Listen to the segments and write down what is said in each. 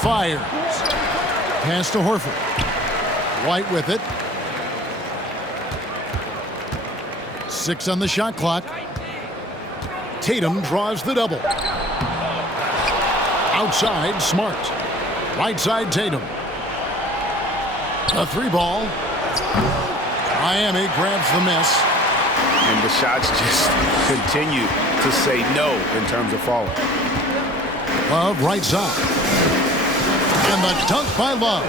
fires. Pass to Horford. White with it. 6 on the shot clock. Tatum draws the double. Outside, Smart. Right side, Tatum. A 3-ball. Miami grabs the miss. And the shots just continue to say no in terms of falling. Love, right side. And the dunk by Love.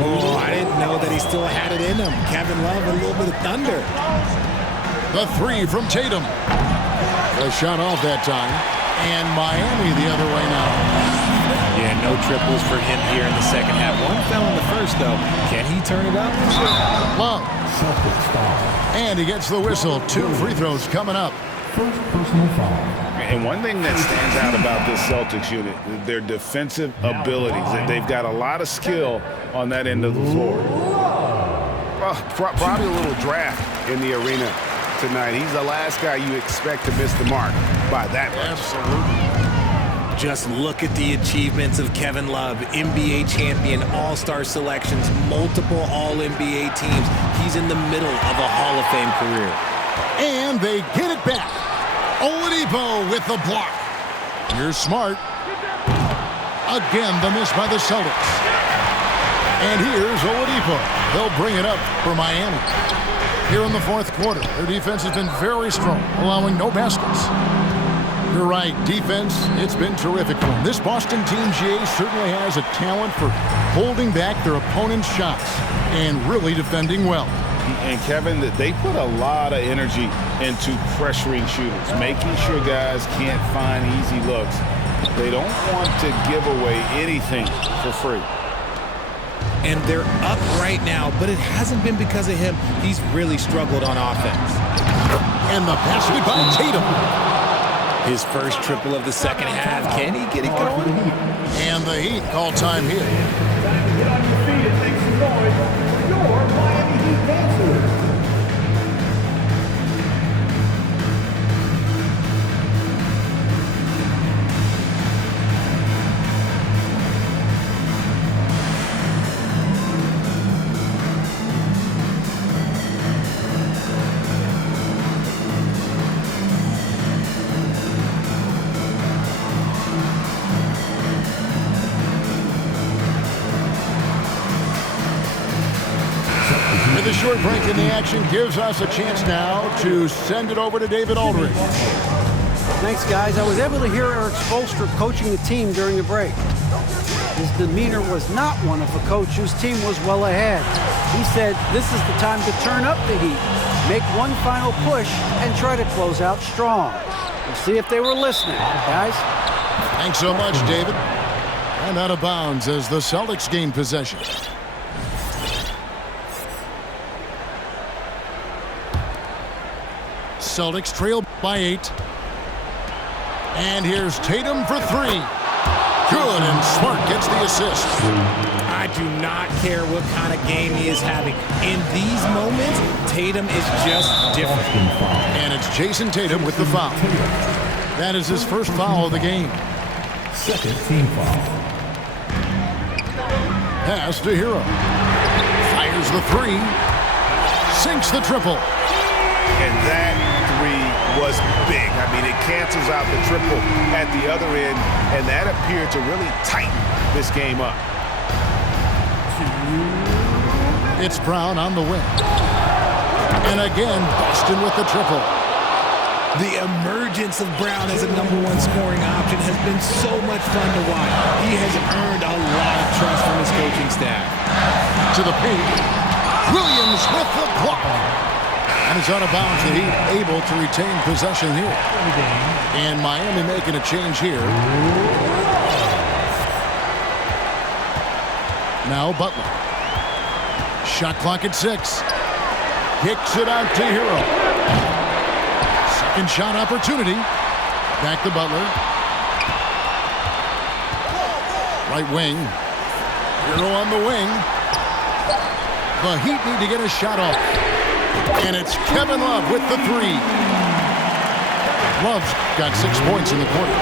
Oh, I didn't know that he still had it in him. Kevin Love, a little bit of thunder. The 3 from Tatum. The shot off that time. And Miami the other way now. Yeah, no triples for him here in the second half. One fell in the first, though. Can he turn it up? Love. And he gets the whistle. 2 free throws coming up. First personal foul. And one thing that stands out about this Celtics unit, their defensive abilities. They've got a lot of skill on that end of the floor. Probably a little draft in the arena tonight. He's the last guy you expect to miss the mark by that much. Absolutely. Just look at the achievements of Kevin Love. NBA champion, all-star selections, multiple all-NBA teams. He's in the middle of a Hall of Fame career. And they get it back. Oladipo with the block. Here's Smart. Again, the miss by the Celtics. And here's Oladipo. They'll bring it up for Miami. Here in the fourth quarter, their defense has been very strong, allowing no baskets. You're right, defense, it's been terrific for them. This Boston team, GA, certainly has a talent for holding back their opponent's shots and really defending well. And Kevin, they put a lot of energy into pressuring shooters, making sure guys can't find easy looks. They don't want to give away anything for free. And they're up right now, but it hasn't been because of him. He's really struggled on offense. And the basket by Tatum. His first triple of the second half. Can he get it going? And the Heat call time here. Get on your feet and make some noise. Your Miami Heat dancers. The short break in the action gives us a chance now to send it over to David Aldridge. Thanks, guys. I was able to hear Eric Spoelstra coaching the team during the break. His demeanor was not one of a coach whose team was well ahead. He said this is the time to turn up the heat, make one final push, and try to close out strong. We'll see if they were listening, guys. Thanks so much, David. And out of bounds as the Celtics gain possession. Celtics trail by 8. And here's Tatum for 3. Good, and Smart gets the assist. I do not care what kind of game he is having. In these moments, Tatum is just different. And it's Jason Tatum with the foul. That is his first foul of the game. Second team foul. Pass to Hero. Fires the 3. Sinks the triple. And that 3 was big. I mean, it cancels out the triple at the other end, and that appeared to really tighten this game up. It's Brown on the wing. And again, Boston with the triple. The emergence of Brown as a #1 scoring option has been so much fun to watch. He has earned a lot of trust from his coaching staff. To the paint. Williams with the block. And it's out of bounds. The Heat able to retain possession here. And Miami making a change here. Now Butler. Shot clock at 6. Kicks it out to Hero. Second shot opportunity. Back to Butler. Right wing. Hero on the wing. The Heat need to get a shot off. And it's Kevin Love with the 3. Love's got 6 points in the quarter.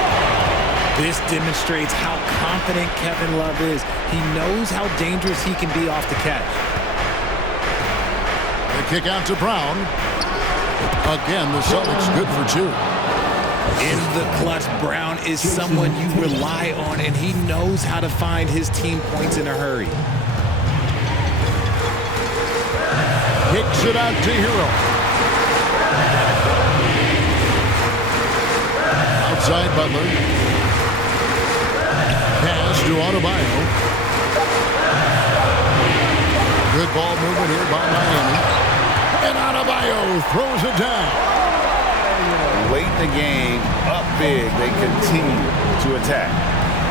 This demonstrates how confident Kevin Love is. He knows how dangerous he can be off the catch. The kick out to Brown. Again, the Celtics good for 2. In the clutch, Brown is someone you rely on, and he knows how to find his team points in a hurry. Kicks it out to Hero. Outside Butler. Pass to Adebayo. Good ball movement here by Miami. And Adebayo throws it down. Late in the game, up big, they continue to attack.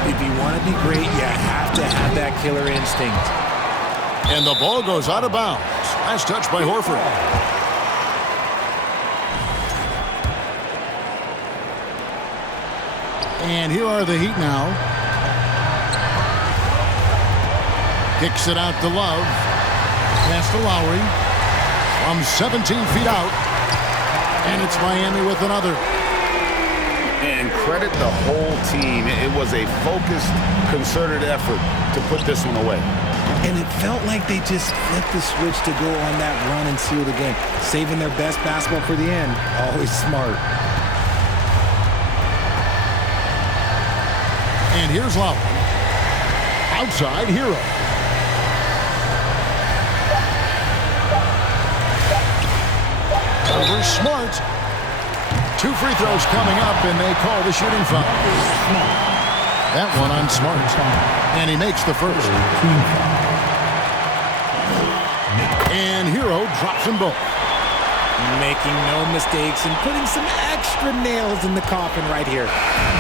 If you want to be great, you have to have that killer instinct. And the ball goes out of bounds. Nice touch by Horford. And here are the Heat now. Kicks it out to Love. Pass to Lowry. From 17 feet out. And it's Miami with another. And credit the whole team. It was a focused, concerted effort to put this one away. And it felt like they just flipped the switch to go on that run and seal the game. Saving their best basketball for the end. Always smart. And here's Lowry. Outside, Hero. Over Smart. 2 free throws coming up, and they call the shooting foul. That one on Smart. And he makes the first. And Hero drops them both. Making no mistakes and putting some extra nails in the coffin right here.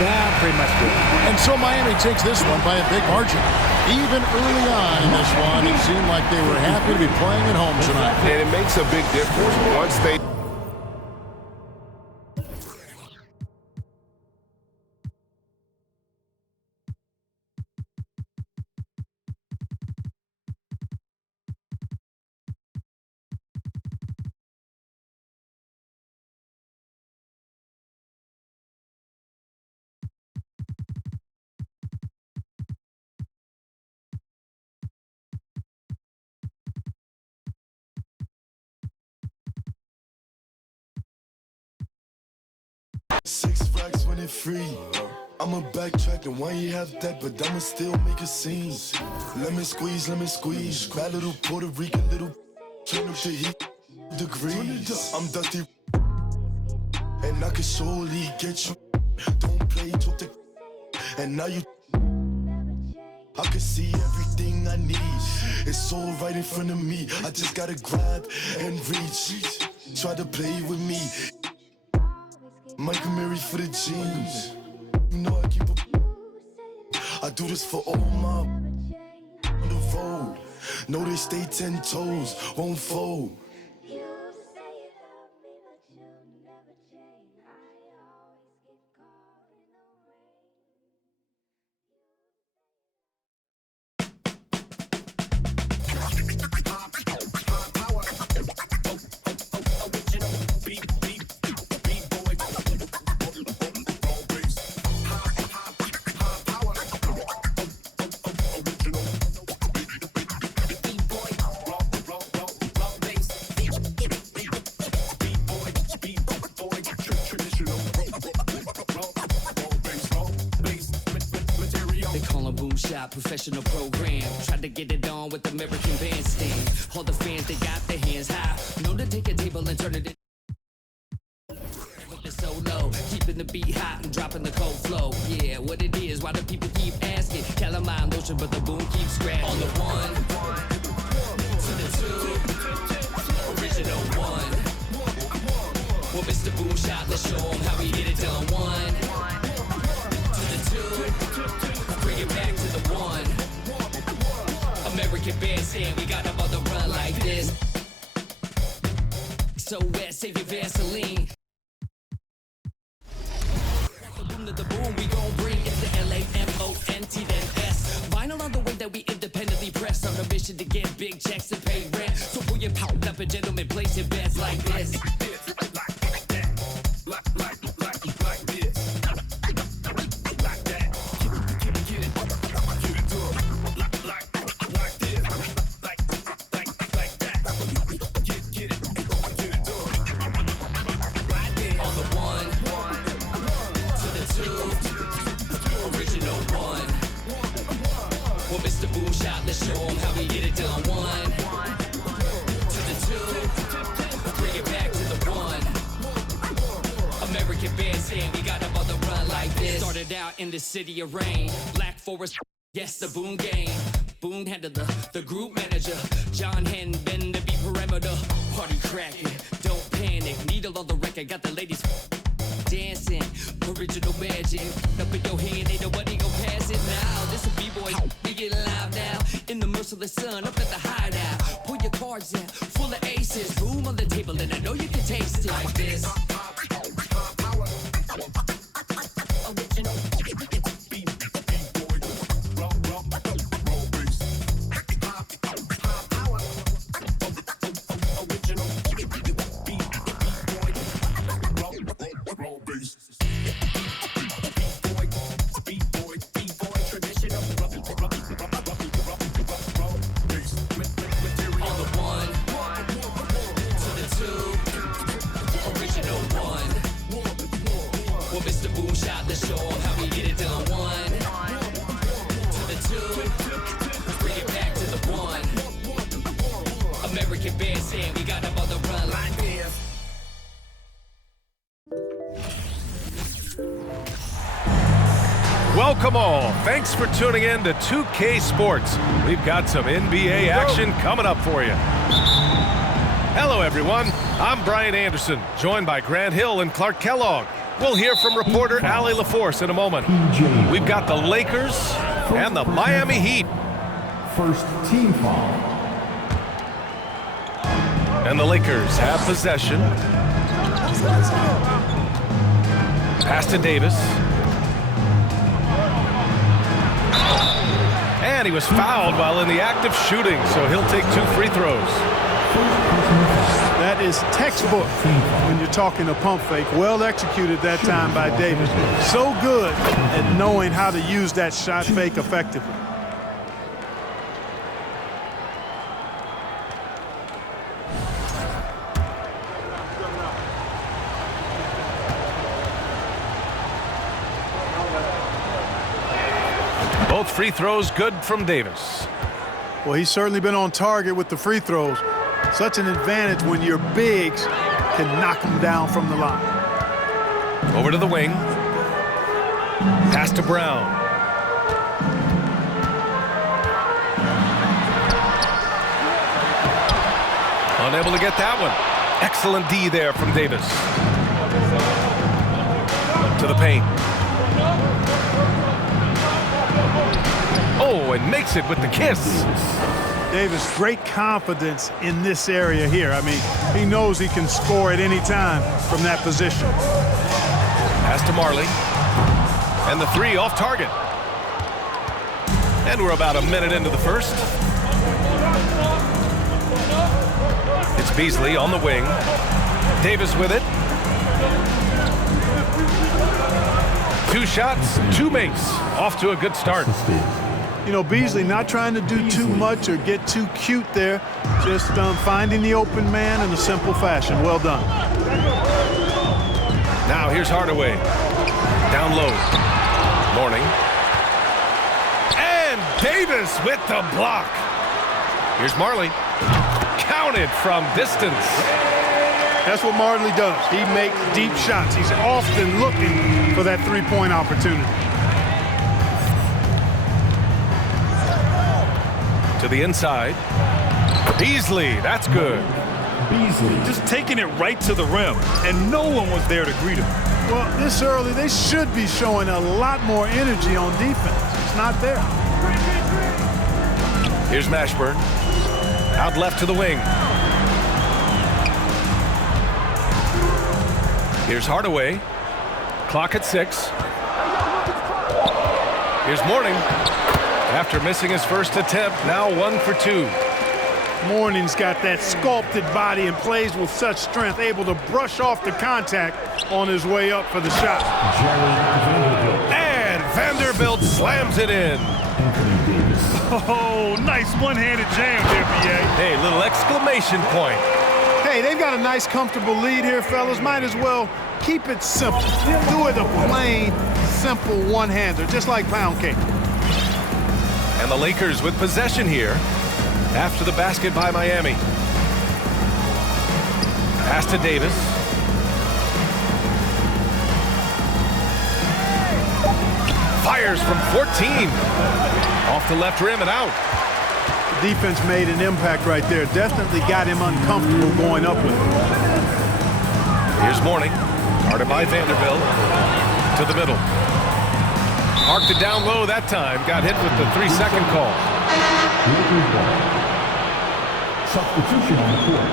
That pretty much good. And so Miami takes this one by a big margin. Even early on in this one, it seemed like they were happy to be playing at home tonight. And it makes a big difference once they... Six racks when it free. I'ma backtrack and why you have that, but I'ma still make a scene. Let me squeeze. Bad little Puerto Rican little. Turn up the heat degrees. I'm dusty, and I can surely get you. Don't play, talk the, and now you. I can see everything I need. It's all right in front of me. I just gotta grab and reach. Try to play with me. Michael Mary for the jeans. You know I keep a... I do this for all my... on the road. Know they stay 10 toes, won't fold. Professional program, tried to get it on with American Bandstand. All the fans, they got their hands high. Know to take a table and turn it in. With the solo, keeping the beat hot and dropping the cold flow. Yeah, what it is, why do people keep asking? Calamine lotion, but the boom keeps scratching. On the 1 to the 2, original 1. Well, Mr. Boom Shot, let's show him how we get it done. 1 to the 2. Bring it back to the 1. American Bandstand, we got them on the run like this. So wet, save your Vaseline. The boom to the boom, we gon' bring it to LAMONT then S. Vinyl on the way that we independently press. On a mission to get big checks and pay rent. So pull your power up and gentlemen, place your bets like this. Well, Mr. Boom Shot, let's show him how we get it done. 1 to the 2, bring it back to the 1. American bandstand, we got them on the run like this. Started out in the city of rain, Black Forest, yes, the Boom game. Boom handled the group manager. John hadn't been to be perimeter. Party cracking, don't panic. Needle on the record, got the ladies dancing. Original magic up in your hand, ain't nobody gon' pass it now. This a B-boy, we get live now. In the merciless sun, up at the hideout. Pull your cards out, full of aces. Boom on the table, and I know you can taste it like this. Welcome all. Thanks for tuning in to 2K Sports. We've got some NBA action coming up for you. Hello, everyone. I'm Brian Anderson, joined by Grant Hill and Clark Kellogg. We'll hear from reporter Allie LaForce in a moment. We've got the Lakers and the Miami Heat. First team foul. And the Lakers have possession. Pass to Davis. And he was fouled while in the act of shooting, so he'll take 2 free throws. That is textbook when you're talking a pump fake. Well executed that time by Davis. So good at knowing how to use that shot fake effectively. Both free throws good from Davis. Well, he's certainly been on target with the free throws. Such an advantage when your bigs can knock them down from the line. Over to the wing. Pass to Brown. Unable to get that one. Excellent D there from Davis. To the paint. Oh, and makes it with the kiss. Davis, great confidence in this area here. I mean, he knows he can score at any time from that position. Pass to Marley. And the 3 off target. And we're about a minute into the first. It's Beasley on the wing. Davis with it. 2 shots, 2 makes. Off to a good start. You know, Beasley not trying to do too much or get too cute there. Just finding the open man in a simple fashion. Well done. Now here's Hardaway. Down low. Morning. And Davis with the block. Here's Marley. Counted from distance. That's what Marley does. He makes deep shots. He's often looking for that three-point opportunity. To the inside. Beasley, that's good. Beasley Just taking it right to the rim, and no one was there to greet him. Well, this early, they should be showing a lot more energy on defense. It's not there. Here's Mashburn. Out left to the wing. Here's Hardaway. Clock at 6. Here's Morning. After missing his first attempt, now 1 for 2. Morning's got that sculpted body and plays with such strength, able to brush off the contact on his way up for the shot. And Vanderbilt slams it in. Oh, nice one-handed jam there, B.A. Hey, little exclamation point. Hey, they've got a nice, comfortable lead here, fellas. Might as well keep it simple. Do it a plain, simple one-hander, just like pound cake. And And the Lakers with possession here after the basket by Miami. Pass to Davis. Fires from 14. Off the left rim and out. The defense made an impact right there. Definitely got him uncomfortable going up with it. Here's Mourning. Guarded by Vanderbilt. To the middle. Marked it down low that time. Got hit with the 3-second call. Substitution on the court.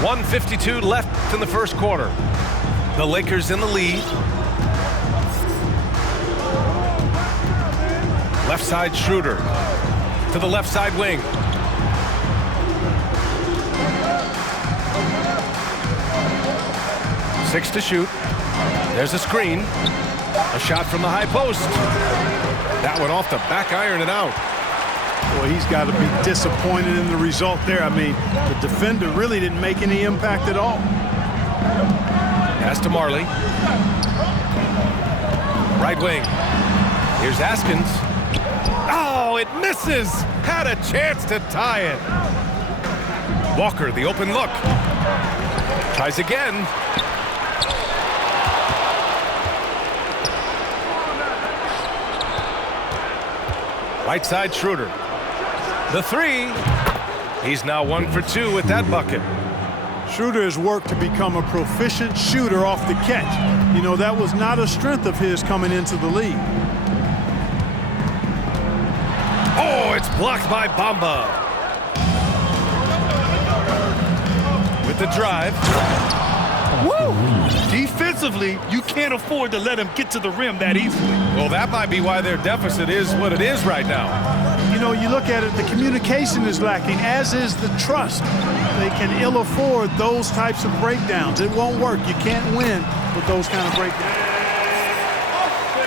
1:52 left in the first quarter. The Lakers in the lead. Left side Schroeder to the left side wing. Six to shoot. There's a screen. A shot from the high post. That one off the back iron and out. Boy, he's got to be disappointed in the result there. I mean, the defender really didn't make any impact at all. Pass to Marley. Right wing. Here's Askins. Oh, it misses. Had a chance to tie it. Walker, the open look. Tries again. Right side Schroeder. The three. He's now 1 for 2 with that bucket. Schroeder has worked to become a proficient shooter off the catch. You know, that was not a strength of his coming into the league. Oh, it's blocked by Bamba. With the drive. Woo! Defensively, you can't afford to let him get to the rim that easily. Well, that might be why their deficit is what it is right now. You know, you look at it, the communication is lacking, as is the trust. They can ill afford those types of breakdowns. It won't work. You can't win with those kind of breakdowns.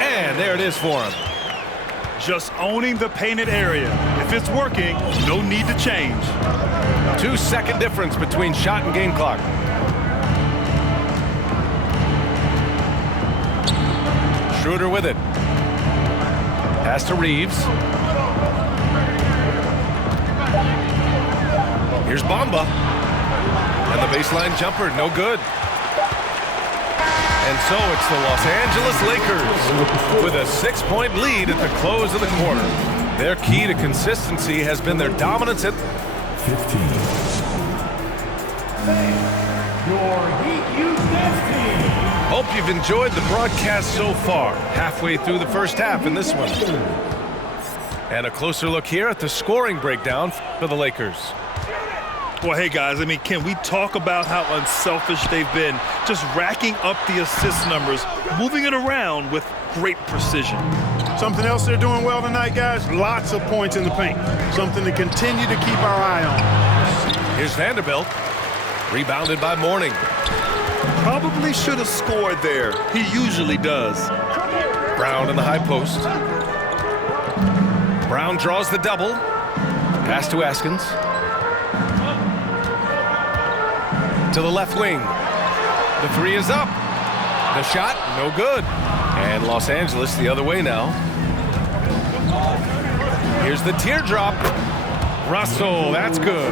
And there it is for him. Just owning the painted area. If it's working, no need to change. 2-second difference between shot and game clock. Schroeder with it. Pass to Reeves. Here's Bamba. And the baseline jumper, no good. And so it's the Los Angeles Lakers with a 6-point lead at the close of the quarter. Their key to consistency has been their dominance at 15. Your Heat Youth Dance Team. Hope you've enjoyed the broadcast so far. Halfway through the first half in this one. And a closer look here at the scoring breakdown for the Lakers. Well, hey, guys, I mean, can we talk about how unselfish they've been? Just racking up the assist numbers, moving it around with great precision. Something else they're doing well tonight, guys? Lots of points in the paint. Something to continue to keep our eye on. Here's Vanderbilt. Rebounded by Mourning. Probably should have scored there. He usually does. Brown in the high post. Brown draws the double. Pass to Askins. To the left wing. The three is up. The shot, no good. And Los Angeles the other way now. Here's the teardrop. Russell, that's good.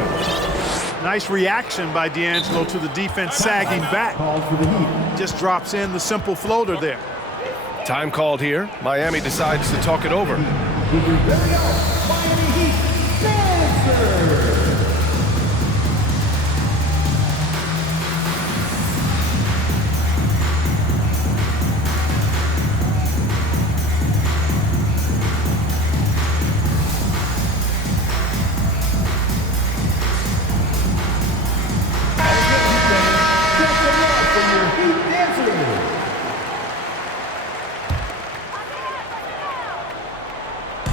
Nice reaction by D'Angelo to the defense sagging back. Just drops in the simple floater there. Time called here. Miami decides to talk it over.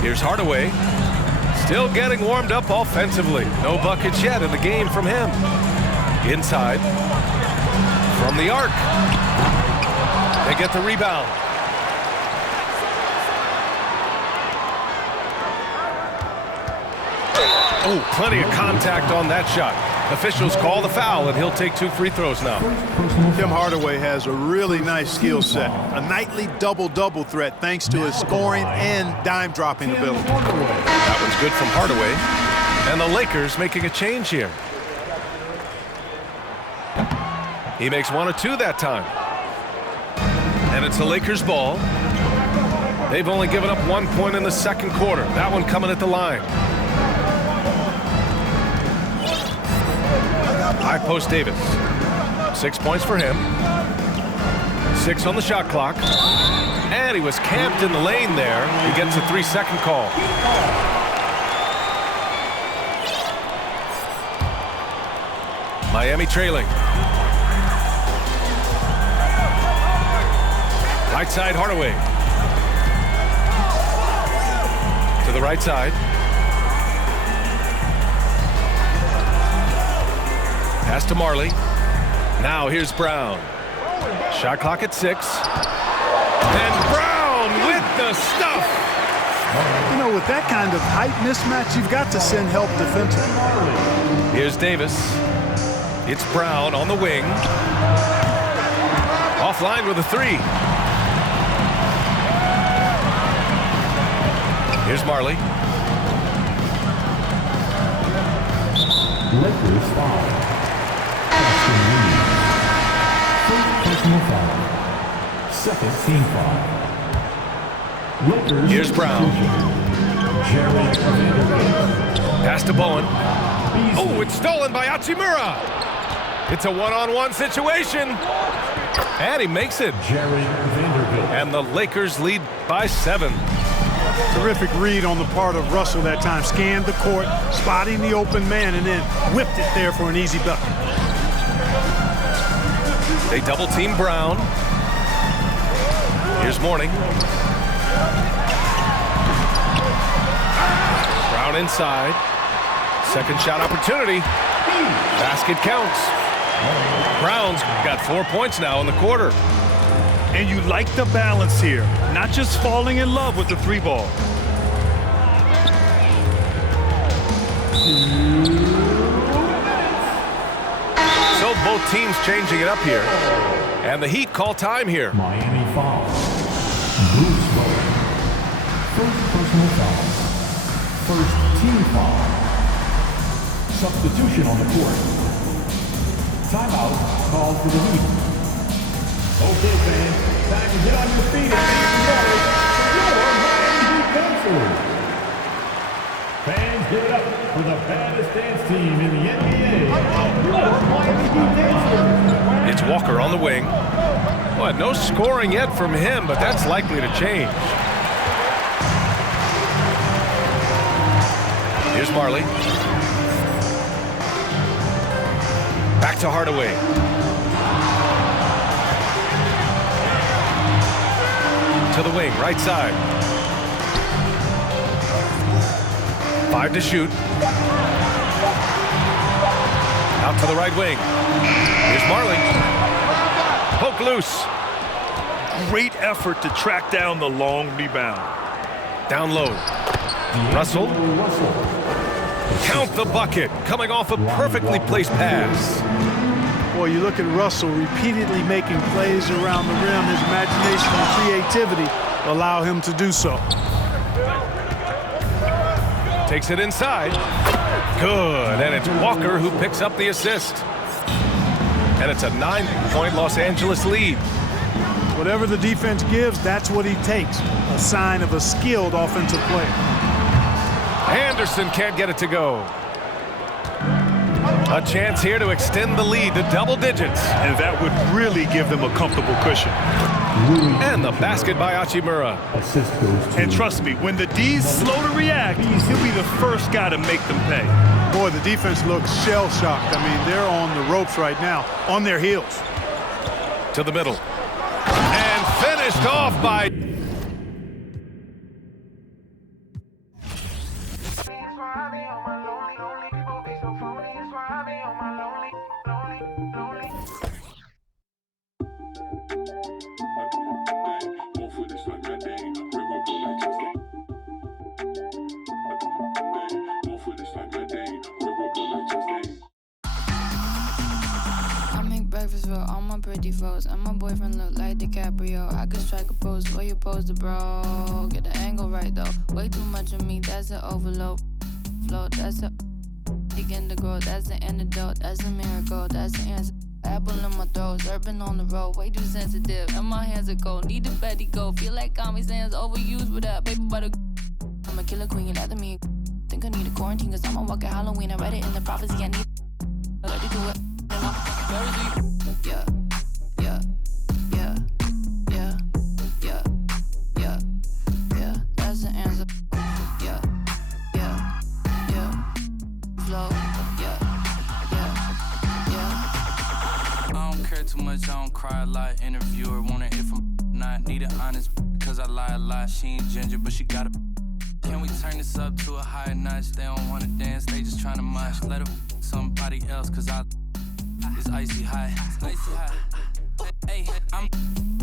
Here's Hardaway. Still getting warmed up offensively. No buckets yet in the game from him. Inside. From the arc. They get the rebound. Oh, plenty of contact on that shot. Officials call the foul, and he'll take 2 free throws now. Tim Hardaway has a really nice skill set. A nightly double-double threat thanks to his scoring and dime-dropping ability. That one's good from Hardaway. And the Lakers making a change here. He makes 1 or 2 that time. And it's the Lakers' ball. They've only given up 1 point in the second quarter. That one coming at the line. High post Davis. 6 points for him. 6 on the shot clock. And he was camped in the lane there. He gets a 3-second call. Miami trailing. Right side, Hardaway. To the right side. Pass to Marley. Now here's Brown. Shot clock at 6. And Brown with the stuff. You know, with that kind of height mismatch, you've got to send help defensively. Here's Davis. It's Brown on the wing. Offline with a 3. Here's Marley. Lakers foul. First personal foul. Second team foul. Lakers. Here's Brown. Pass to Bowen. Oh, it's stolen by Hachimura. It's a one-on-one situation. And he makes it. And the Lakers lead by 7. Terrific read on the part of Russell that time. Scanned the court, spotting the open man, and then whipped it there for an easy bucket. They double-team Brown. Here's Mourning. Brown inside. Second shot opportunity. Basket counts. Brown's got 4 points now in the quarter. And you like the balance here, not just falling in love with the 3 ball. So both teams changing it up here. And the Heat call time here. Miami foul. Bruce Bowen. First personal foul. First team foul. Substitution on the court. Timeout called for the Heat. Okay, fans, time to get on your feet and make some noise for your Miami Heat dancers. Fans, give it up for the baddest dance team in the NBA. Your Miami Heat dancers. It's Walker on the wing. Well, no scoring yet from him, but that's likely to change. Here's Marley. Back to Hardaway. To the wing, right side. 5 to shoot. Out to the right wing. Here's Marley. Poke loose. Great effort to track down the long rebound. Down low. Russell. Count the bucket. Coming off a perfectly placed pass. Boy, you look at Russell repeatedly making plays around the rim. His imagination and creativity allow him to do so. Takes it inside. Good. And it's Walker who picks up the assist. And it's a 9-point Los Angeles lead. Whatever the defense gives, that's what he takes. A sign of a skilled offensive player. Anderson can't get it to go. A chance here to extend the lead to double digits. And that would really give them a comfortable cushion. And the basket by Hachimura. And trust me, when the D's slow to react, he'll be the first guy to make them pay. Boy, the defense looks shell-shocked. I mean, they're on the ropes right now, on their heels. To the middle. And finished off by... all my pretty foes. And my boyfriend look like DiCaprio. I could strike a pose for you pose the bro. Get the angle right though. Way too much of me, that's an overload. Flow, that's a begin to grow. That's the antidote. That's a miracle. That's the answer. Apple in my throat, surfing on the road, way too sensitive, and my hands are cold. Need a Betty go. Feel like Comic Sans overused with that paper butter. I'm a killer queen, you lather me. Think I need a quarantine, cause I'm a walking Halloween. I read it in the prophecy, I need I let you do it. Yeah, yeah, yeah, yeah, yeah, yeah, yeah, that's the answer. Yeah, yeah, yeah, flow, yeah, yeah, yeah. I don't care too much, I don't cry a lot. Interviewer wanna hear from not need it honest, cause I lie a lot. She ain't ginger, but she got a. Can we turn this up to a higher notch? They don't wanna dance, they just tryna mosh. Let her somebody else, cause it's icy high. Icy high. Hey, I'm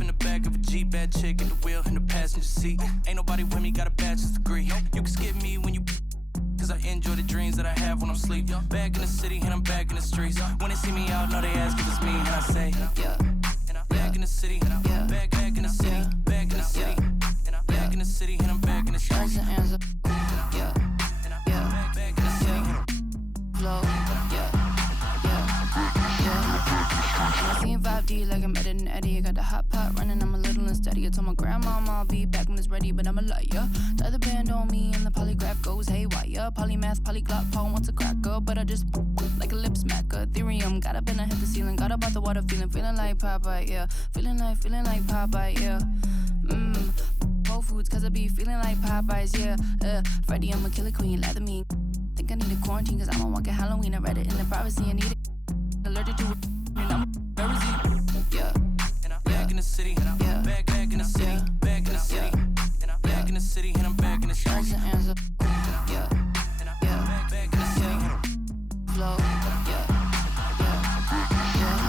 in the back of a Jeep, bad chick at the wheel in the passenger seat. Ain't nobody with me, got a bachelor's degree. You can skip me when you, cause I enjoy the dreams that I have when I'm asleep. Back in the city and I'm back in the streets. When they see me out, know they ask if it's me, and I say, yeah. Back in the city, back in the city, back in the city, back in the city, and I'm back in the streets. That's the answer. Yeah, yeah, back in the city. Flow, yeah. I'm seeing 5D like I'm editing Eddie. I got the hot pot running, I'm a little unsteady. I told my grandmama I'll be back when it's ready, but I'm a liar. Tie the band on me and the polygraph goes haywire. Polymath, polyglot, Paul wants a cracker, but I just like a lip smacker. Ethereum, got up and I hit the ceiling. Got up out the water, feeling like Popeye, yeah. Feeling like Popeye, yeah. Whole Foods, cause I be feeling like Popeyes, yeah. Freddie, I'm a killer queen, lather me. Think I need a quarantine, cause I'm a walking Halloween. I read it in the privacy, I need it. Allergic to it, and I'm yeah. Back in the city, yeah. Back in the city, back in the city, back in the city, and I'm back in the streets. That's the answer. Yeah, yeah, back in the city. Flow, yeah, yeah, yeah.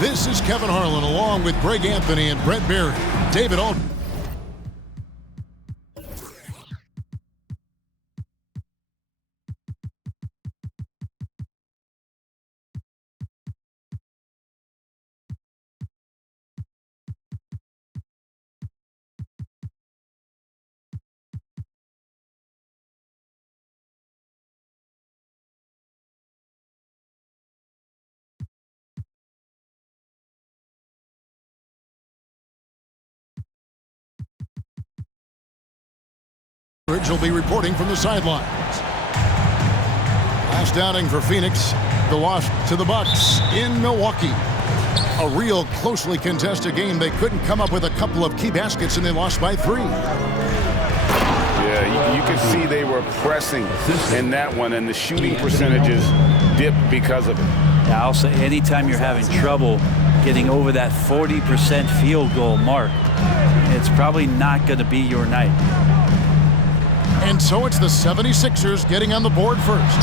This is Kevin Harlan along with Greg Anthony and Brett Berry. David Aldridge. Will be reporting from the sidelines. Last downing for Phoenix. the loss to the Bucks in Milwaukee. A real closely contested game. They couldn't come up with a couple of key baskets, and they lost by 3. Yeah, you could see they were pressing in that one, and the shooting percentages dipped because of it. Yeah, I'll say anytime you're having trouble getting over that 40% field goal mark, it's probably not going to be your night. And so it's the 76ers getting on the board first.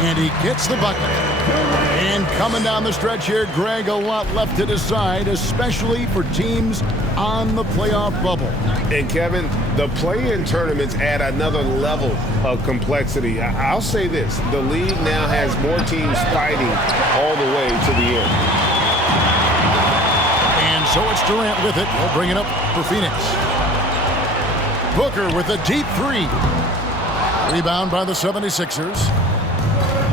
And he gets the bucket. And coming down the stretch here, Greg, a lot left to decide, especially for teams on the playoff bubble. And Kevin, the play-in tournaments add another level of complexity. I'll say this, the league now has more teams fighting all the way to the end. And so it's Durant with it. He'll bring it up for Phoenix. Booker with a deep 3. Rebound by the 76ers.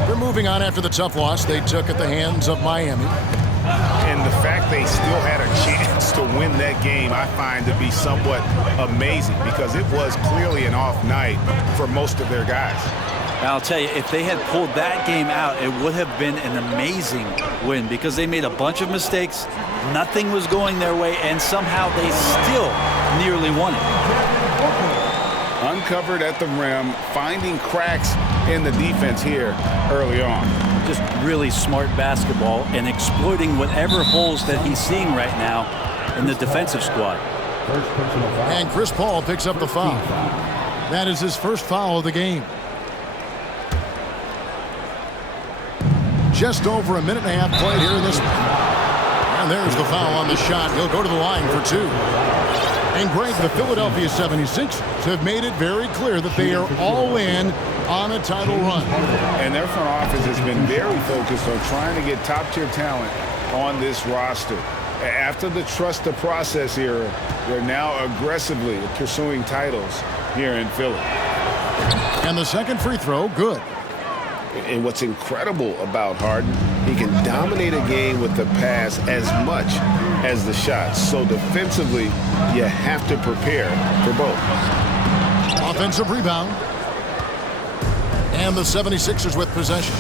They're moving on after the tough loss they took at the hands of Miami. And the fact they still had a chance to win that game, I find to be somewhat amazing because it was clearly an off night for most of their guys. And I'll tell you, if they had pulled that game out, it would have been an amazing win because they made a bunch of mistakes. Nothing was going their way, and somehow they still nearly won it. Uncovered at the rim, finding cracks in the defense here early on. Just really smart basketball and exploiting whatever holes that he's seeing right now in the defensive squad. And Chris Paul picks up the foul. That is his first foul of the game. Just over a minute and a half played here in this one. And there's the foul on the shot. He'll go to the line for 2. And Greg, the Philadelphia 76ers have made it very clear that they are all in on a title run. And their front office has been very focused on trying to get top-tier talent on this roster. After the trust the process era, they're now aggressively pursuing titles here in Philly. And the second free throw, good. And what's incredible about Harden, he can dominate a game with the pass as much as the shots. So defensively, you have to prepare for both. Offensive rebound. And the 76ers with possession.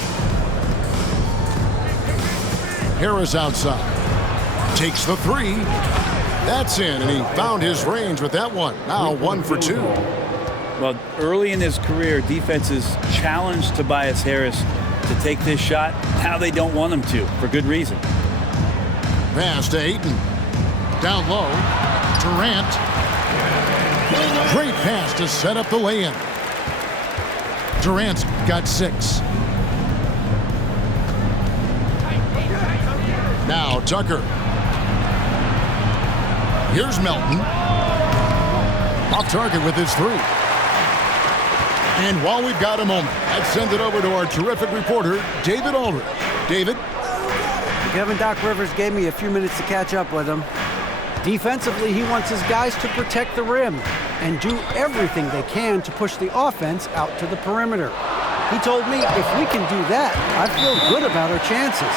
Harris outside. Takes the 3. That's in, and he found his range with that one. Now 1 for 2. Well, early in his career, defenses challenged Tobias Harris to take this shot. Now they don't want him to, for good reason. Pass to Ayton. Down low. Durant. Great pass to set up the lay-in. Durant's got 6. Now Tucker. Here's Melton. Off target with his 3. And while we've got a moment, let's send it over to our terrific reporter, David Aldridge. David? Kevin, Doc Rivers gave me a few minutes to catch up with him. Defensively, he wants his guys to protect the rim and do everything they can to push the offense out to the perimeter. He told me if we can do that, I feel good about our chances.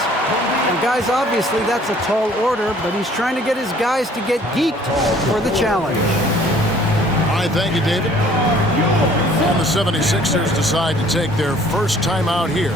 And guys, obviously that's a tall order, but he's trying to get his guys to get geeked for the challenge. All right, thank you, David. And the 76ers decide to take their first time out here.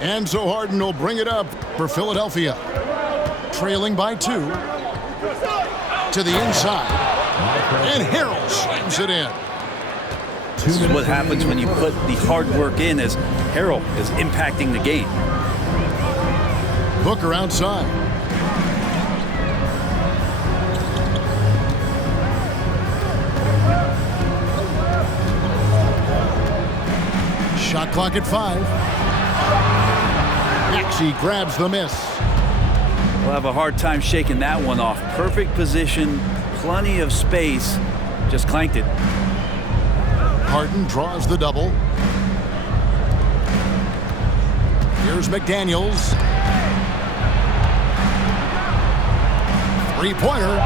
And so Harden will bring it up for Philadelphia. Trailing by 2. To the inside. And Harrell slams it in. This is what happens when you put the hard work in as Harrell is impacting the game. Booker outside. Shot clock at 5. Maxey grabs the miss. We'll have a hard time shaking that one off. Perfect position, plenty of space, just clanked it. Harden draws the double. Here's McDaniels. Three-pointer.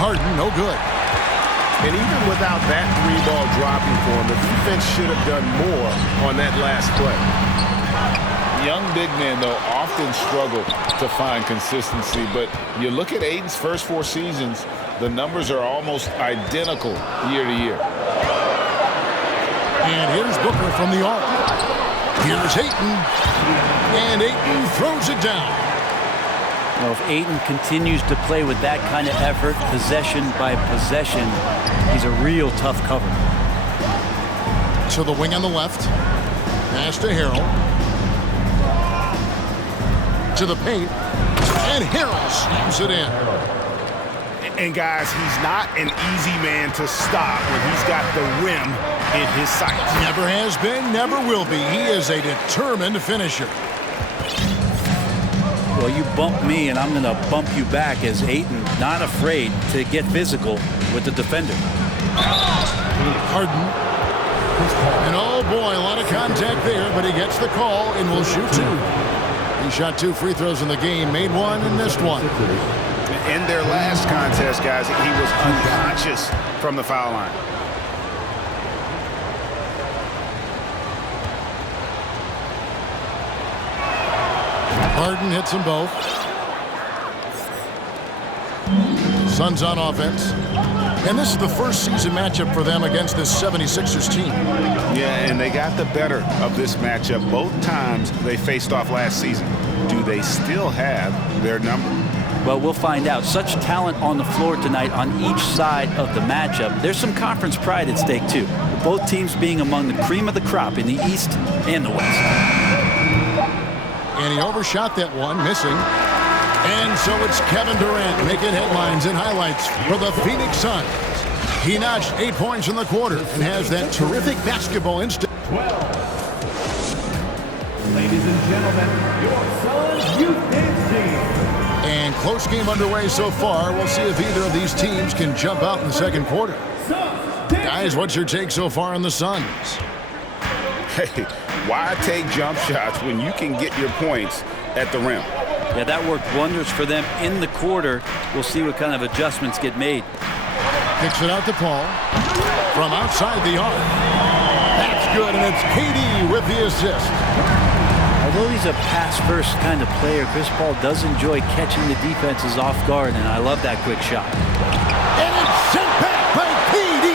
Harden, no good. And even without that three-ball dropping for him, the defense should have done more on that last play. Young big men, though, often struggle to find consistency. But you look at Ayton's first 4 seasons, the numbers are almost identical year to year. And here's Booker from the arc. Here's Ayton. And Ayton throws it down. Well, if Ayton continues to play with that kind of effort, possession by possession, he's a real tough cover. To the wing on the left. Pass to Harrell. To the paint. And Harrell slams it in. And guys, he's not an easy man to stop when he's got the rim in his sights. Never has been, never will be. He is a determined finisher. Well, you bump me, and I'm going to bump you back as Ayton not afraid to get physical with the defender. Harden. And oh boy, a lot of contact there, but he gets the call and will shoot 2. He shot 2 free throws in the game, made 1 and missed 1. In their last contest, guys, he was unconscious from the foul line. Harden hits them both. Suns on offense. And this is the first season matchup for them against this 76ers team. Yeah, and they got the better of this matchup both times they faced off last season. Do they still have their number? Well, we'll find out. Such talent on the floor tonight on each side of the matchup. There's some conference pride at stake, too. Both teams being among the cream of the crop in the East and the West. And he overshot that one, missing. And so it's Kevin Durant making headlines and highlights for the Phoenix Suns. He notched 8 points in the quarter and has that terrific basketball instinct. 12. Ladies and gentlemen, your Suns Youth Dance Team. And close game underway so far. We'll see if either of these teams can jump out in the second quarter. Guys, what's your take so far on the Suns? Hey, why take jump shots when you can get your points at the rim? Yeah, that worked wonders for them in the quarter. We'll see what kind of adjustments get made. Kicks it out to Paul. From outside the arc. That's good, and it's KD with the assist. Although he's a pass-first kind of player, Chris Paul does enjoy catching the defenses off guard, and I love that quick shot. And it's sent back by KD.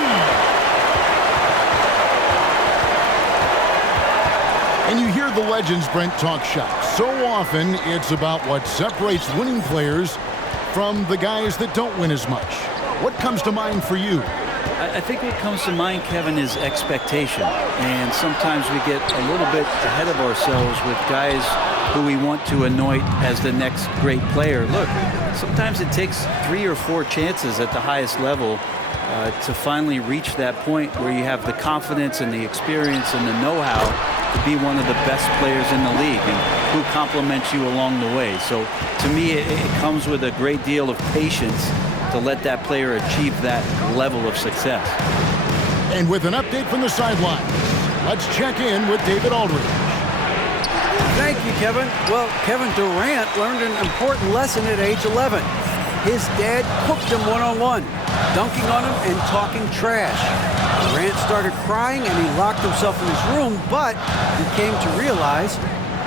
And you hear the legends, Brent, talk shop. So often, it's about what separates winning players from the guys that don't win as much. What comes to mind for you? I think what comes to mind, Kevin, is expectation. And sometimes we get a little bit ahead of ourselves with guys who we want to anoint as the next great player. Look, sometimes it takes 3 or 4 chances at the highest level to finally reach that point where you have the confidence and the experience and the know-how to be one of the best players in the league and who compliments you along the way. So to me, it comes with a great deal of patience to let that player achieve that level of success. And with an update from the sideline, let's check in with David Aldridge. Thank you, Kevin. Well, Kevin Durant learned an important lesson at age 11. His dad cooked him one-on-one, dunking on him and talking trash. Durant started crying and he locked himself in his room, but he came to realize,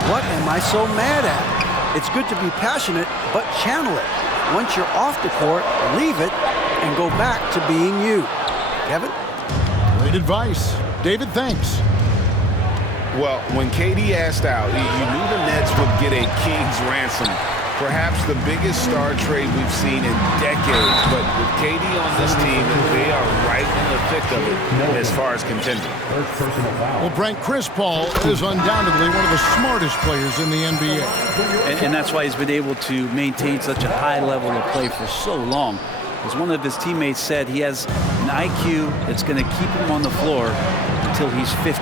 what am I so mad at? It's good to be passionate, but channel it. Once you're off the court, leave it and go back to being you. Kevin? Great advice. David, thanks. Well, when KD asked out, you knew the Nets would get a king's ransom Perhaps the biggest star trade we've seen in decades. But with KD on this team, they are right in the thick of it as far as contending. Well, Brent, Chris Paul is undoubtedly one of the smartest players in the NBA. And that's why he's been able to maintain such a high level of play for so long. As one of his teammates said, he has an IQ that's going to keep him on the floor until he's 50.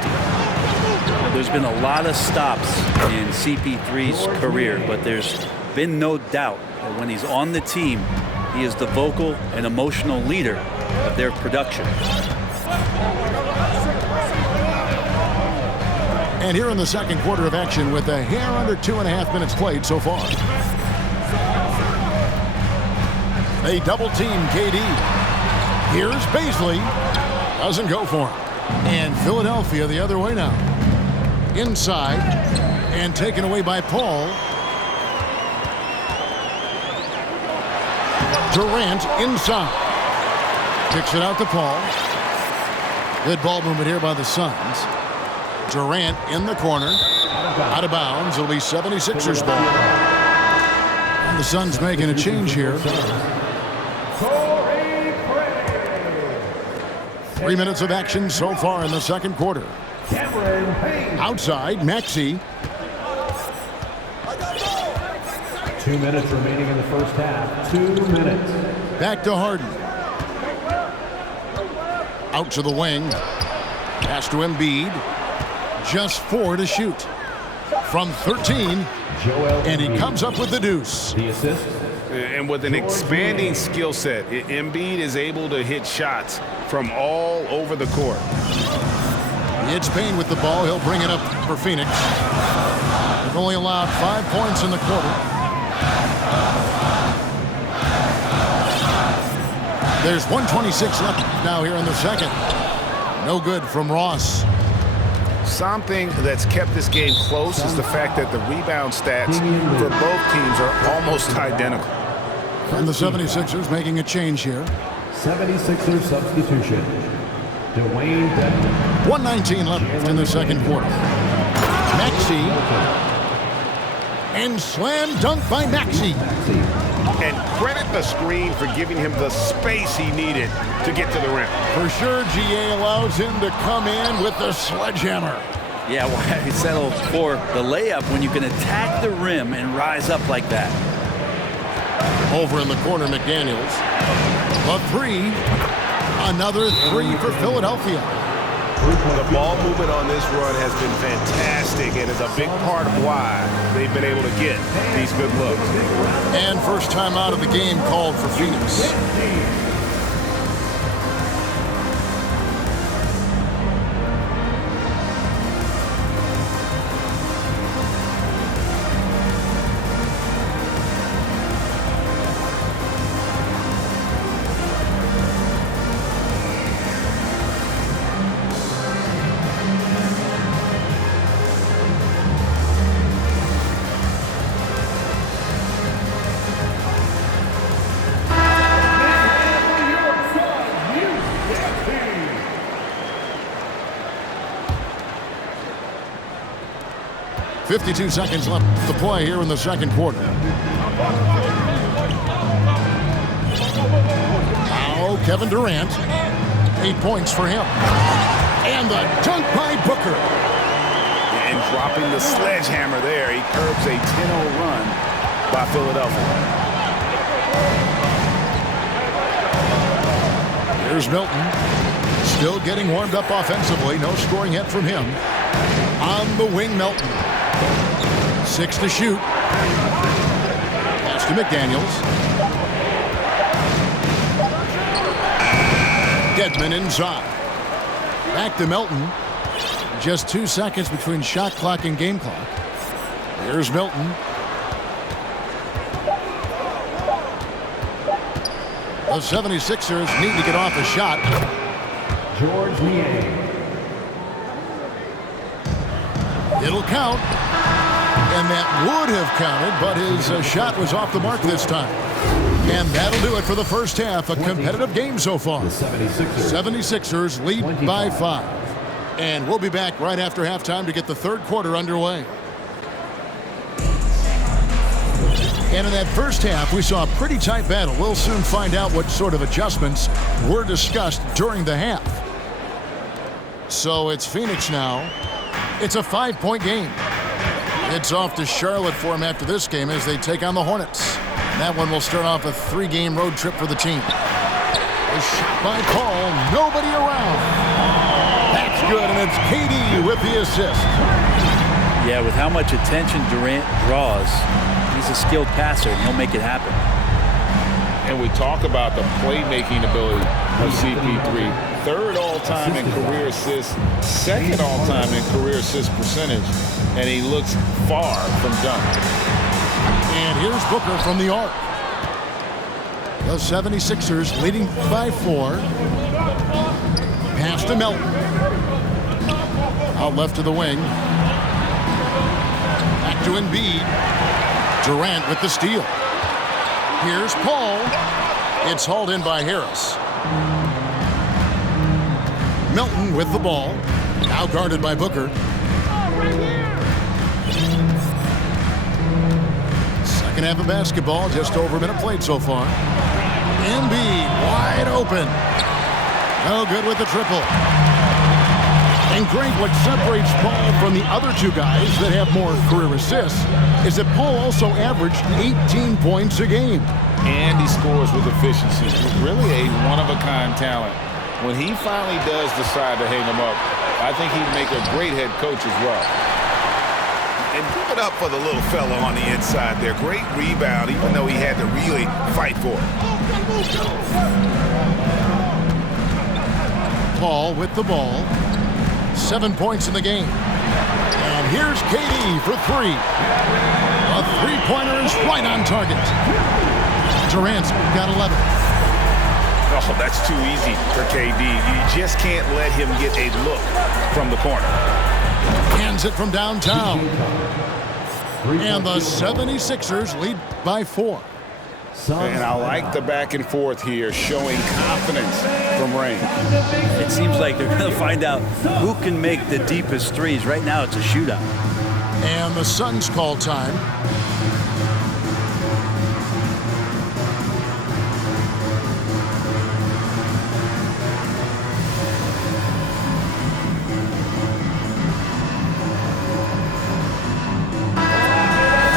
There's been a lot of stops in CP3's career, but there's been no doubt that when he's on the team, he is the vocal and emotional leader of their production. And here in the second quarter of action with a hair under 2.5 minutes played so far. They double team KD. Here's Baisley. Doesn't go for him. And Philadelphia the other way now. Inside and taken away by Paul. Durant inside. Kicks it out to Paul. Good ball movement here by the Suns. Durant in the corner. Out of bounds. It'll be 76ers ball. And the Suns making a change here. 3 minutes of action so far in the second quarter. Outside, Maxey. 2 minutes remaining in the first half. 2 minutes. Back to Harden. Out to the wing. Pass to Embiid. Just 4 to shoot. From 13. And he comes up with the deuce. The assist. And with an expanding skill set, Embiid is able to hit shots from all over the court. It's Payne with the ball. He'll bring it up for Phoenix. They've only allowed 5 points in the quarter. There's 1:26 left now here in the second. No good from Ross. Something that's kept this game close is the fact that the rebound stats for both teams are almost identical. And the 76ers making a change here. 76ers substitution. Dwayne Dedmon. 1:19 left in the second quarter. Maxey. And slam dunk by Maxey. And credit the screen for giving him the space he needed to get to the rim. For sure, GA allows him to come in with the sledgehammer. Yeah, why settle for the layup when you can attack the rim and rise up like that? Over in the corner, McDaniels. A three. Another three for Philadelphia. The ball movement on this run has been fantastic and is a big part of why they've been able to get these good looks. And first time out of the game called for Phoenix. .52 seconds left to play here in the second quarter. Now Kevin Durant. 8 points for him. And the dunk by Booker. And dropping the sledgehammer there, he curbs a 10-0 run by Philadelphia. Here's Milton. Still getting warmed up offensively. No scoring yet from him. On the wing, Milton. 6 to shoot. Pass to McDaniels. Dedmon inside. Back to Milton. Just 2 seconds between shot clock and game clock. Here's Milton. The 76ers need to get off a shot. George Niang. It'll count. And that would have counted, but his shot was off the mark this time. And that'll do it for the first half. A competitive game so far. The 76ers lead 25. by 5. And we'll be back right after halftime to get the third quarter underway. And in that first half, we saw a pretty tight battle. We'll soon find out what sort of adjustments were discussed during the half. So it's Phoenix now. It's a 5-point game. It's off to Charlotte for them after this game as they take on the Hornets. That one will start off a 3-game road trip for the team. A shot by Paul, nobody around. That's good, and it's KD with the assist. Yeah, with how much attention Durant draws, he's a skilled passer, and he'll make it happen. And we talk about the playmaking ability of CP3. 3rd all-time in career assists, 2nd all-time in career assist percentage, and he looks far from done. And here's Booker from the arc. The 76ers leading by 4. Pass to Melton. Out left to the wing. Back to Embiid. Durant with the steal. Here's Paul. It's hauled in by Harris. Melton with the ball. Now guarded by Booker. Second half of basketball, just over a minute played so far. Embiid wide open. No good with the triple. And great, what separates Paul from the other two guys that have more career assists is that Paul also averaged 18 points a game. And he scores with efficiency. Really a one-of-a-kind talent. When he finally does decide to hang him up, I think he'd make a great head coach as well. And give it up for the little fella on the inside there. Great rebound, even though he had to really fight for it. Paul with the ball. 7 points in the game. And here's KD for 3. A three-pointer is right on target. Durant's got 11. Oh, that's too easy for KD. You just can't let him get a look from the corner. Hands it from downtown. And the 76ers lead by 4. And I like the back and forth here, showing confidence from Rain. It seems like they're going to find out who can make the deepest threes. Right now, it's a shootout. And the Suns call time.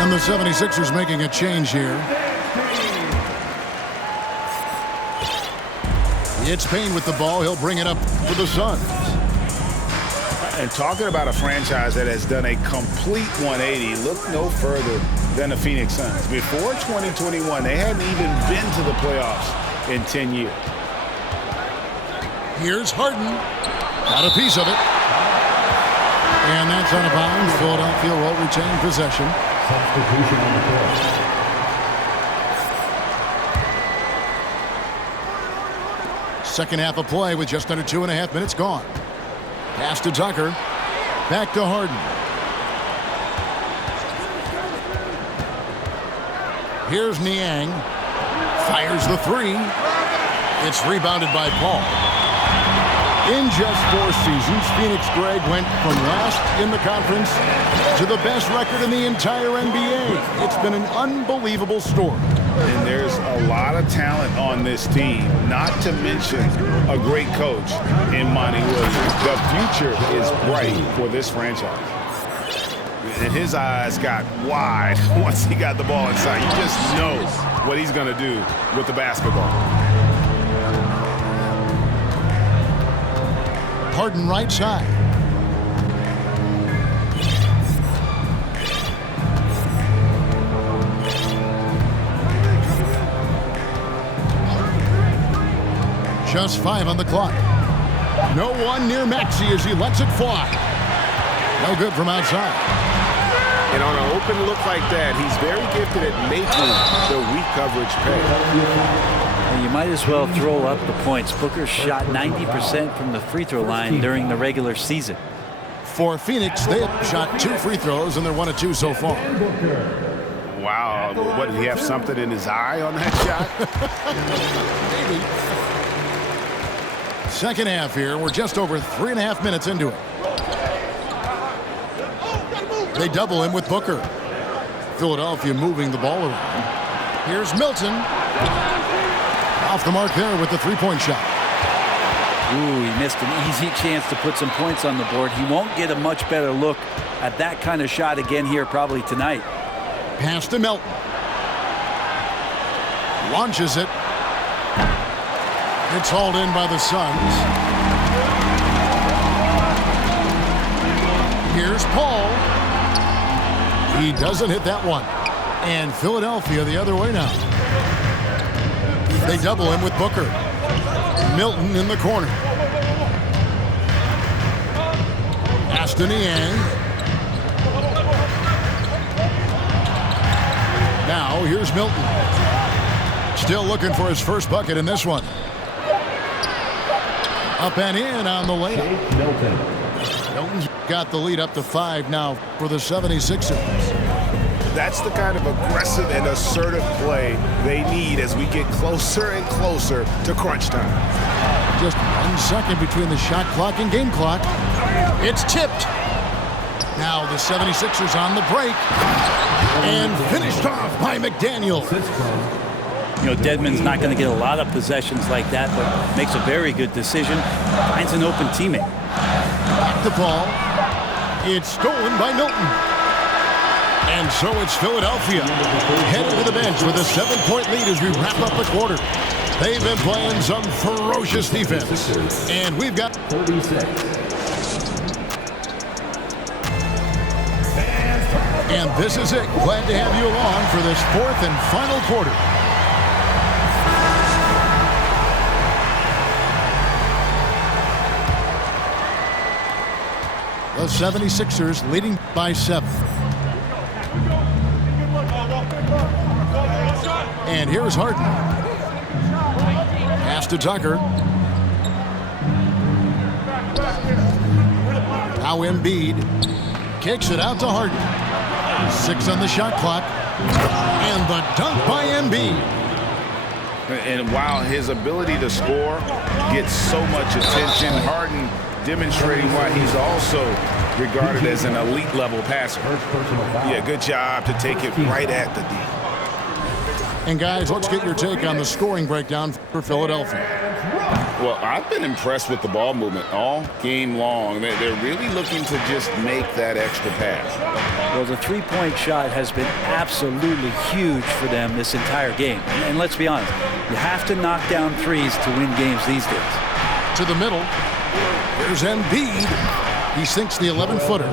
And the 76ers making a change here. It's Payne with the ball. He'll bring it up for the Suns. And talking about a franchise that has done a complete 180, look no further than the Phoenix Suns. Before 2021, they hadn't even been to the playoffs in 10 years. Here's Harden. Got a piece of it. And that's out of bounds. Philadelphia will retain possession. Substitution on the court. Second half of play with just under 2.5 minutes gone. Pass to Tucker. Back to Harden. Here's Niang. Fires the 3. It's rebounded by Paul. In just 4 seasons, Phoenix Greg went from last in the conference to the best record in the entire NBA. It's been an unbelievable story. And there's a lot of talent on this team, not to mention a great coach in Monty Williams. The future is bright for this franchise. And his eyes got wide once he got the ball inside. You just know what he's going to do with the basketball. Harden right side. Just 5 on the clock. No one near Maxey as he lets it fly. No good from outside. And on an open look like that, he's very gifted at making the weak coverage pay. And you might as well throw up the points. Booker shot 90% from the free throw line during the regular season. For Phoenix, they have shot 2 free throws, and they're 1 of 2 so far. Wow. What, did he have something in his eye on that shot? Maybe. Second half here. We're just over 3.5 minutes into it. They double him with Booker. Philadelphia moving the ball around. Here's Milton. Off the mark there with the three-point shot. Ooh, he missed an easy chance to put some points on the board. He won't get a much better look at that kind of shot again here probably tonight. Pass to Milton. Launches it. It's hauled in by the Suns. Here's Paul. He doesn't hit that one. And Philadelphia the other way now. They double him with Booker. Milton in the corner. Aston Yang. Now here's Milton. Still looking for his first bucket in this one. Up and in on the layup. Milton's got the lead up to 5 now for the 76ers. That's the kind of aggressive and assertive play they need as we get closer and closer to crunch time. Just 1 second between the shot clock and game clock. It's tipped. Now the 76ers on the break. And finished off by McDaniel. You know, Dedmon's not going to get a lot of possessions like that, but makes a very good decision. Finds an open teammate. Back the ball. It's stolen by Milton. And so it's Philadelphia headed to the bench with a 7-point lead as we wrap up the quarter. They've been playing some ferocious defense. And we've got 36. And this is it. Glad to have you along for this 4th and final quarter. The 76ers leading by 7. And here's Harden. Pass to Tucker. Now Embiid kicks it out to Harden. 6 on the shot clock. And the dunk by Embiid. And while his ability to score gets so much attention, Harden demonstrating why he's also regarded as an elite level passer. Yeah, good job to take it right at the D. And guys, let's get your take on the scoring breakdown for Philadelphia. Well, I've been impressed with the ball movement all game long. They're really looking to just make that extra pass. Well, the three-point shot has been absolutely huge for them this entire game. And let's be honest, you have to knock down threes to win games these days. To the middle. Here's Embiid. He sinks the 11-footer.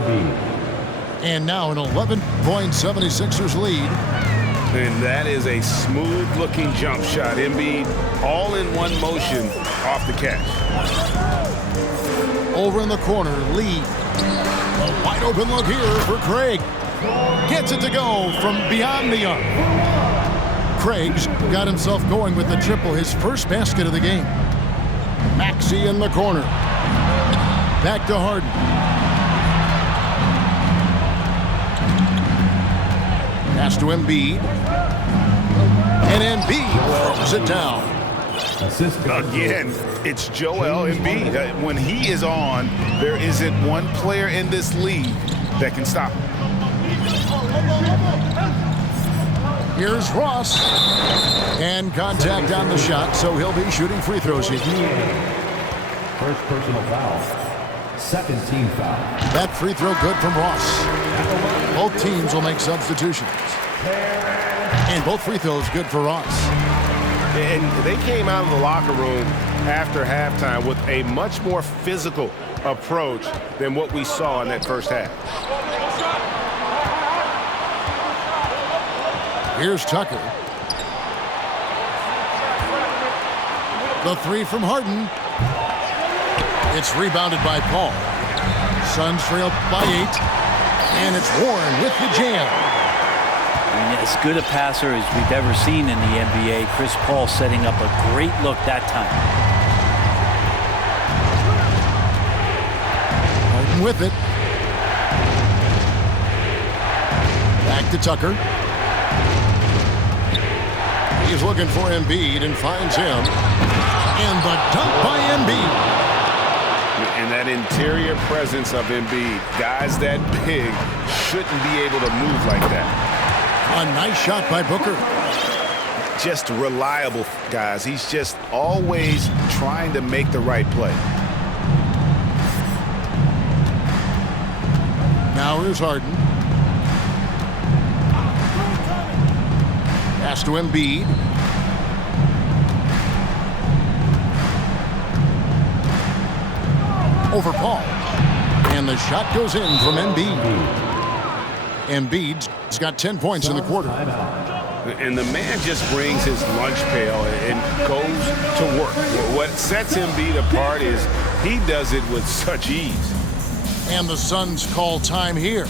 And now an 11-point 76ers lead. And that is a smooth-looking jump shot. Embiid all in one motion off the catch. Over in the corner, Lee. A wide open look here for Craig. Gets it to go from beyond the arc. Craig's got himself going with the triple, his first basket of the game. Maxey in the corner. Back to Harden. Pass to Embiid. And Embiid throws it down. Again, it's Joel Embiid. When he is on, there isn't one player in this league that can stop him. Here's Ross. And contact on the shot, so he'll be shooting free throws here. First personal foul. Second team foul. That free throw good from Ross. Both teams will make substitutions. And both free throws good for Ross. And they came out of the locker room after halftime with a much more physical approach than what we saw in that first half. Here's Tucker. The three from Harden. It's rebounded by Paul. Suns trail by 8. And it's Warren with the jam. I mean, as good a passer as we've ever seen in the NBA. Chris Paul setting up a great look that time. Harden with it. Back to Tucker. He's looking for Embiid and finds him. And the dunk by Embiid. And that interior presence of Embiid, guys that big shouldn't be able to move like that. A nice shot by Booker. Just reliable, guys. He's just always trying to make the right play. Now here's Harden. Pass to Embiid. Over Paul. And the shot goes in from Embiid. Embiid's got 10 points in the quarter. And the man just brings his lunch pail and goes to work. What sets Embiid apart is he does it with such ease. And the Suns call time here.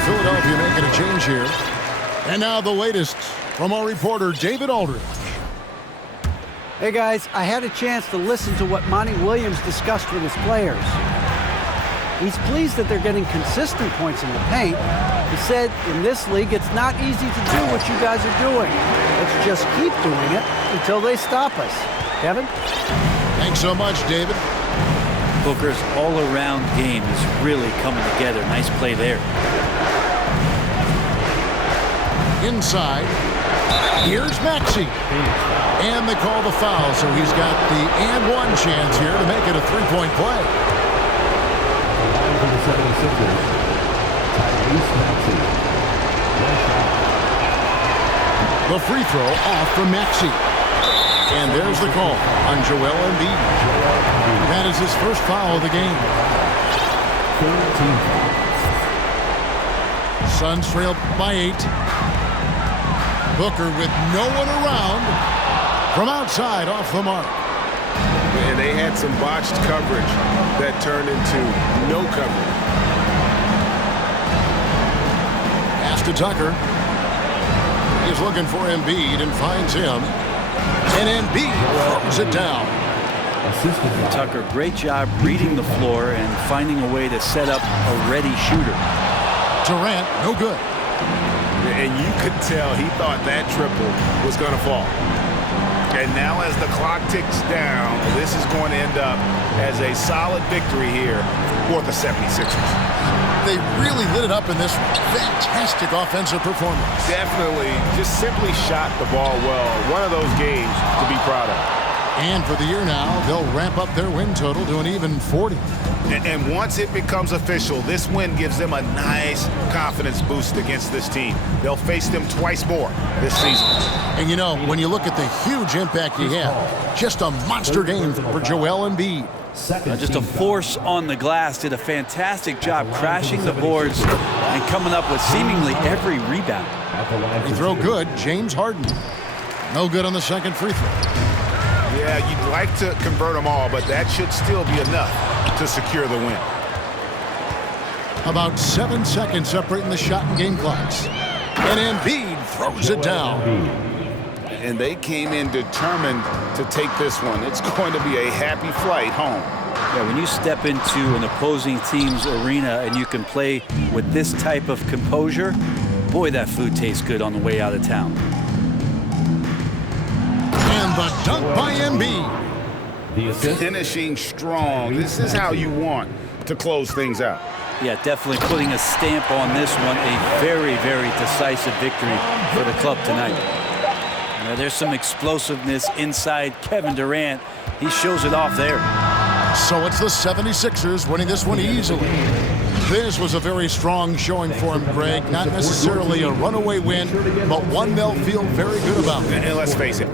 Philadelphia making a change here. And now the latest from our reporter, David Aldridge. Hey, guys, I had a chance to listen to what Monty Williams discussed with his players. He's pleased that they're getting consistent points in the paint. He said, in this league, it's not easy to do what you guys are doing. Let's just keep doing it until they stop us. Kevin? Thanks so much, David. Booker's all-around game is really coming together. Nice play there. Inside, here's Maxey. And they call the foul, so he's got the and one chance here to make it a three-point play. The free throw off from Maxey. And there's the call on Joel Embiid. That is his first foul of the game. Suns trail by 8. Booker with no one around from outside off the mark. And they had some botched coverage that turned into no coverage. Pass to Tucker. He's looking for Embiid and finds him. And Embiid throws it down. Tucker, great job reading the floor and finding a way to set up a ready shooter. Durant, no good. And you could tell he thought that triple was going to fall. And now as the clock ticks down, this is going to end up as a solid victory here for the 76ers. They really lit it up in this one. Fantastic offensive performance. Definitely just simply shot the ball well. One of those games to be proud of. And for the year now, they'll ramp up their win total to an even 40. And once it becomes official, this win gives them a nice confidence boost against this team. They'll face them twice more this season. And you know, when you look at the huge impact he had, just a monster game for Joel Embiid. Just a force on the glass, did a fantastic job crashing the boards and coming up with seemingly every rebound. Free throw good, James Harden. No good on the second free throw. Yeah, you'd like to convert them all, but that should still be enough to secure the win. About 7 seconds separating the shot and game clocks. And Embiid throws it down. And they came in determined to take this one. It's going to be a happy flight home. Yeah, when you step into an opposing team's arena and you can play with this type of composure, boy, that food tastes good on the way out of town. And the dunk by Embiid. Finishing strong. This is how you want to close things out. Yeah, definitely putting a stamp on this one. A very, very decisive victory for the club tonight. Now, there's some explosiveness inside Kevin Durant. He shows it off there. So it's the 76ers winning this one easily. This was a very strong showing for him, Greg. Not necessarily a runaway win, but one they'll feel very good about. And let's face it,